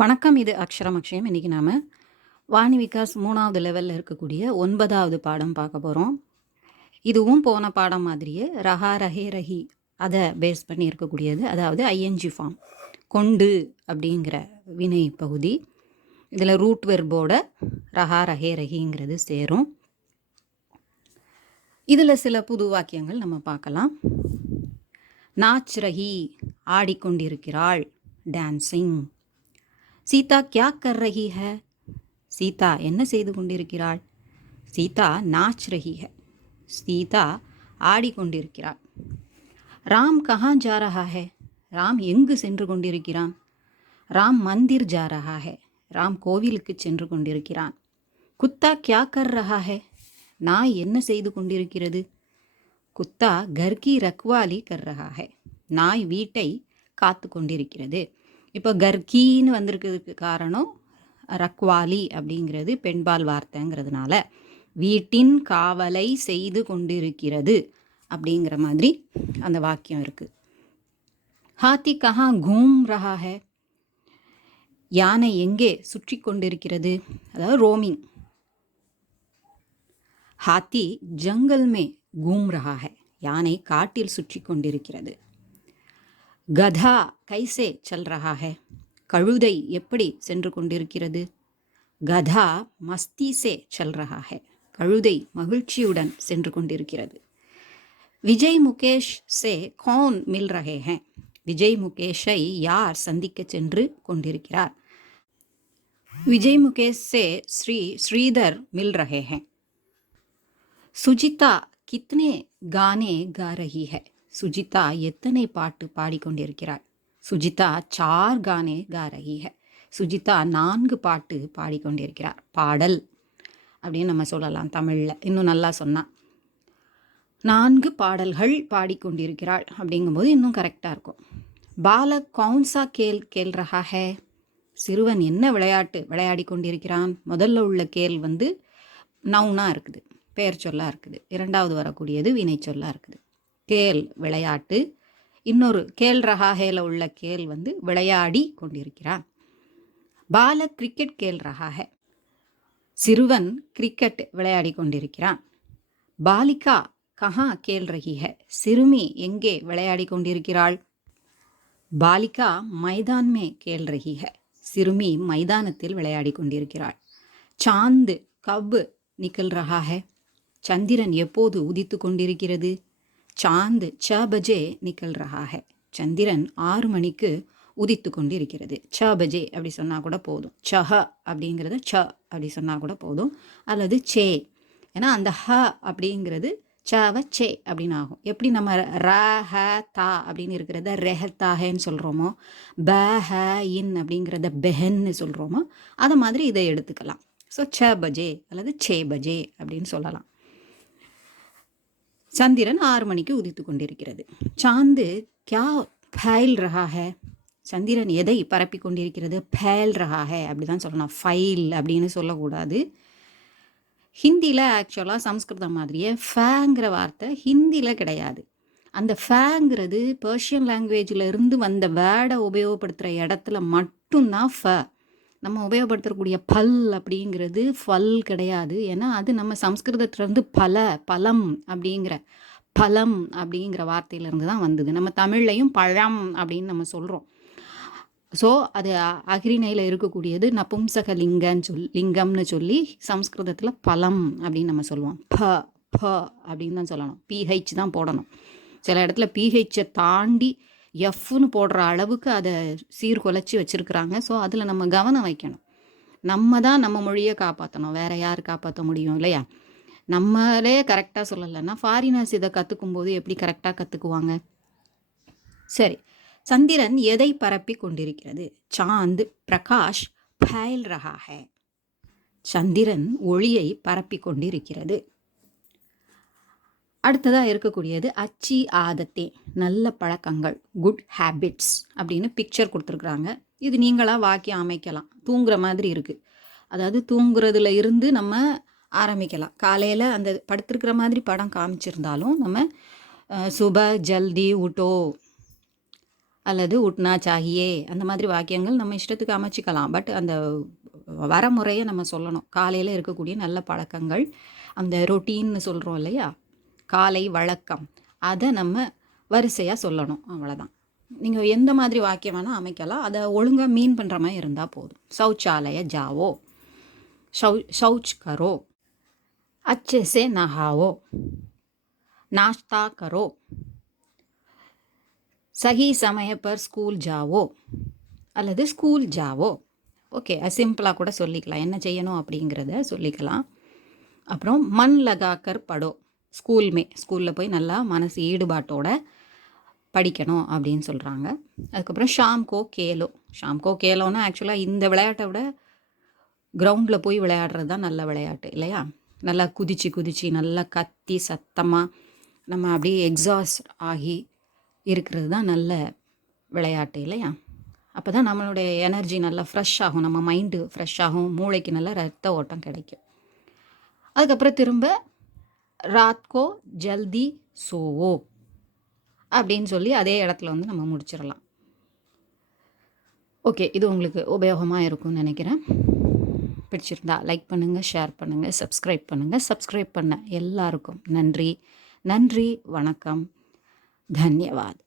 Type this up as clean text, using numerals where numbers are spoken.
வணக்கம். இது அக்ஷரம் அக்ஷயம். இன்றைக்கி நாம் வாணி விகாஸ் 3வது லெவலில் இருக்கக்கூடிய 9வது பாடம் பார்க்க போகிறோம். இதுவும் போன பாடம் மாதிரியே ரஹா ரஹே ரஹி அதை பேஸ் பண்ணி இருக்கக்கூடியது. அதாவது ஐஎன்ஜி ஃபார்ம் கொண்டு அப்படிங்கிற வினை பகுதி. இதில் ரூட் வெர்போட ரஹா ரஹே ரஹிங்கிறது சேரும். இதில் சில புது வாக்கியங்கள் நம்ம பார்க்கலாம். நாச் ரஹி ஆடிக்கொண்டிருக்கிறாள், டான்சிங். சீதா கியா கர் ரஹி ஹை, சீதா என்ன செய்து கொண்டிருக்கிறாள். சீதா நாச் ரஹி ஹை, சீதா ஆடிக்கொண்டிருக்கிறாள். ராம் கஹா ஜா ரஹா ஹை, ராம் எங்கு சென்று கொண்டிருக்கிறான். ராம் மந்திர் ஜா ரஹா ஹை, ராம் கோவிலுக்கு சென்று கொண்டிருக்கிறான். குத்தா கியா கர் ரஹா ஹை, நாய் என்ன செய்து கொண்டிருக்கிறது. குத்தா கர் கி ரக்வாலி கர் ரஹா ஹை, நாய் வீட்டை காத்து கொண்டிருக்கிறது. இப்போ கர்கின்னு வந்திருக்கிறதுக்கு காரணம் ரக்வாலி அப்படிங்கிறது பெண்பால் வார்த்தைங்கிறதுனால வீட்டின் காவலை செய்து கொண்டிருக்கிறது அப்படிங்கிற மாதிரி அந்த வாக்கியம் இருக்குது. ஹாத்தி கஹா கூம் ரஹா ஹை, யானை எங்கே சுற்றி கொண்டிருக்கிறது, அதாவது ரோமிங். ஹாத்தி ஜங்கல் மே கூம் ரஹா ஹை, யானை காட்டில் சுற்றி கொண்டிருக்கிறது. கதா கைசே சல் ரஹா ஹை, கழுதை எப்படி சென்று கொண்டிருக்கிறது. கதா மஸ்தி சே சல் ரஹா ஹை, கழுதை மகிழ்ச்சியுடன் சென்று கொண்டிருக்கிறது. விஜய் முகேஷ் சே கௌன் மில் ரஹே ஹை, விஜய் முகேஷை யார் சந்திக்க சென்று கொண்டிருக்கிறார். விஜய் முகேஷ் சே ஸ்ரீதர் மில் ரஹே ஹை. சுஜிதா கித்னே கானே கா ரஹி ஹை, சுஜிதா எத்தனை பாட்டு பாடிக்கொண்டிருக்கிறாள். சுஜிதா 4 கானே கா ரஹி ஹை, சுஜிதா 4 பாட்டு பாடிக்கொண்டிருக்கிறார். பாடல் அப்படின்னு நம்ம சொல்லலாம் தமிழில். இன்னும் நல்லா சொன்னால் 4 பாடல்கள் பாடிக்கொண்டிருக்கிறாள் அப்படிங்கும்போது இன்னும் கரெக்டாக இருக்கும். பாலக் கௌன்சா கேல் கேல் ரஹா ஹை, சிறுவன் என்ன விளையாட்டு விளையாடி கொண்டிருக்கிறான். முதல்ல உள்ள கேல் நவுனாக இருக்குது, பெயர் சொல்லாக இருக்குது. இரண்டாவது வரக்கூடியது வினை சொல்லாக இருக்குது. கேல் விளையாட்டு, இன்னொரு கேல் ரஹாஹேல உள்ள கேல் விளையாடி கொண்டிருக்கிறான். பால கிரிக்கெட் கேல் ரஹாஹே, சிறுவன் கிரிக்கெட் விளையாடி கொண்டிருக்கிறான். பாலிகா கஹா கேல் ரஹி ஹை, சிறுமி எங்கே விளையாடி கொண்டிருக்கிறாள். பாலிகா மைதான் மே கேல் ரஹி ஹை, சிறுமி மைதானத்தில் விளையாடி கொண்டிருக்கிறாள். சாந்து கப் நிக்கல் ரஹா ஹை, சந்திரன் எப்போது உதித்து கொண்டிருக்கிறது. சாந்து 6 பஜே நிக்கல் ரஹா ஹை, சந்திரன் 6 மணிக்கு உதித்து கொண்டு இருக்கிறது. 6 பஜே அப்படி சொன்னால் கூட போதும். சஹ அப்படிங்கிறத அப்படி சொன்னால் கூட போதும். அல்லது சே, ஏன்னா அந்த ஹ அப்படிங்கிறது சவ சே அப்படின்னு ஆகும். எப்படி நம்ம ர ஹ தா அப்படின்னு இருக்கிறத ரெஹத்தாஹேன்னு சொல்கிறோமோ, ப ஹ இன் அப்படிங்கிறத பெஹன்னு சொல்கிறோமோ, அதை மாதிரி இதை எடுத்துக்கலாம். ஸோ 6 பஜே அல்லது சே பஜே அப்படின்னு சொல்லலாம். சந்திரன் 6 மணிக்கு உதித்து கொண்டிருக்கிறது. சாந்து கியா ஃபைல் ரஹா ஹை, சந்திரன் எதை பரப்பி கொண்டிருக்கிறது. ஃபைல் ரஹா ஹை அப்படி தான் சொல்லணும், ஃபைல் அப்படின்னு சொல்லக்கூடாது. ஹிந்தியில் ஆக்சுவலாக சம்ஸ்கிருதம் மாதிரியே ஃபேங்கிற வார்த்தை ஹிந்தியில் கிடையாது. அந்த ஃபேங்கிறது பெர்ஷியன் லாங்குவேஜில் இருந்து வந்த வேர்டை உபயோகப்படுத்துகிற இடத்துல மட்டும்தான் ஃப. நம்ம உபயோகப்படுத்தக்கூடிய பல் அப்படிங்கிறது ஃபல் கிடையாது. ஏன்னா அது நம்ம சம்ஸ்கிருதத்துலேருந்து பலம் அப்படிங்கிற வார்த்தையிலேருந்து தான் வந்தது. நம்ம தமிழ்லையும் பழம் அப்படின்னு நம்ம சொல்கிறோம். ஸோ அது அகிரிணையில் இருக்கக்கூடியது நபும்சக லிங்கம்னு சொல்லி சம்ஸ்கிருதத்தில் பலம் அப்படின்னு நம்ம சொல்லுவோம். ப அப்படின்னு தான் சொல்லணும், பிஹெச் தான் போடணும். சில இடத்துல பிஹெச்சை தாண்டி எஃப்னு போடுற அளவுக்கு அதை சீர்குலைச்சி வச்சுருக்குறாங்க. ஸோ அதில் நம்ம கவனம் வைக்கணும். நம்ம தான் நம்ம மொழியை காப்பாற்றணும், வேறு யார் காப்பாற்ற முடியும் இல்லையா. நம்மளே கரெக்டாக சொல்லலைன்னா ஃபாரினர்ஸ் இதை கற்றுக்கும்போது எப்படி கரெக்டாக கற்றுக்குவாங்க. சரி, சந்திரன் எதை பரப்பி கொண்டிருக்கிறது. சாந்த் பிரகாஷ் ஃபைல் ரஹா ஹை, சந்திரன் ஒளியை பரப்பி கொண்டிருக்கிறது. அடுத்ததாக இருக்கக்கூடியது அச்சி ஆதத்தே, நல்ல பழக்கங்கள், குட் ஹேபிட்ஸ் அப்படின்னு பிக்சர் கொடுத்துருக்குறாங்க. இது நீங்களாக வாக்கியம் அமைக்கலாம். தூங்குற மாதிரி இருக்குது, அதாவது தூங்குறதுல இருந்து நம்ம ஆரம்பிக்கலாம். காலையில் அந்த படுத்திருக்கிற மாதிரி படம் காமிச்சிருந்தாலும் நம்ம சுப ஜல்தி உட்டோ அல்லது உட்னா சாகியே அந்த மாதிரி வாக்கியங்கள் நம்ம இஷ்டத்துக்கு அமைச்சிக்கலாம். பட் அந்த வரமுறையை நம்ம சொல்லணும். காலையில் இருக்கக்கூடிய நல்ல பழக்கங்கள், அந்த ரொட்டீன்னு சொல்கிறோம் இல்லையா, காலை வழக்கம், அதை நம்ம வரிசையாக சொல்லணும். அவ்வளோதான். நீங்கள் எந்த மாதிரி வாக்கியம் வேணால் அமைக்கலாம். அதை ஒழுங்காக மீன் பண்ணுற மாதிரி இருந்தால் போதும். சௌச்சாலய ஜாவோ, शौच करो, अच्छे से नहाओ, नाश्ता करो, सही समय पर स्कूल जाओ அல்லது ஸ்கூல் ஜாவோ. ஓகே, சிம்பிளாக கூட சொல்லிக்கலாம். என்ன செய்யணும் அப்படிங்கிறத சொல்லிக்கலாம். அப்புறம் மண் லகாக்கர் படோ, ஸ்கூலில் போய் நல்லா மனசு ஈடுபாட்டோட படிக்கணும் அப்படின்னு சொல்கிறாங்க. அதுக்கப்புறம் ஷாம்கோ கேலோன்னா ஆக்சுவலாக இந்த விளையாட்டை விட கிரவுண்டில் போய் விளையாடுறது தான் நல்ல விளையாட்டு இல்லையா? நல்லா குதித்து நல்லா கத்தி சத்தமாக நம்ம அப்படியே எக்ஸாஸ்ட் ஆகி இருக்கிறது தான் நல்ல விளையாட்டு இல்லையா? அப்போ தான் நம்மளுடைய எனர்ஜி நல்லா ஃப்ரெஷ் ஆகும், நம்ம மைண்டு ஃப்ரெஷ் ஆகும், மூளைக்கு நல்ல ரத்த ஓட்டம் கிடைக்கும். அதுக்கப்புறம் திரும்ப ராத்கோ ஜல்தி சோவோ அப்படின்னு சொல்லி அதே இடத்துல வந்து நம்ம முடிச்சிடலாம். ஓகே, இது உங்களுக்கு உபயோகமாக இருக்கும்னு நினைக்கிறேன். பிடிச்சிருந்தா லைக் பண்ணுங்கள், ஷேர் பண்ணுங்கள், சப்ஸ்கிரைப் பண்ண எல்லாருக்கும் நன்றி. வணக்கம், தன்யவாத்.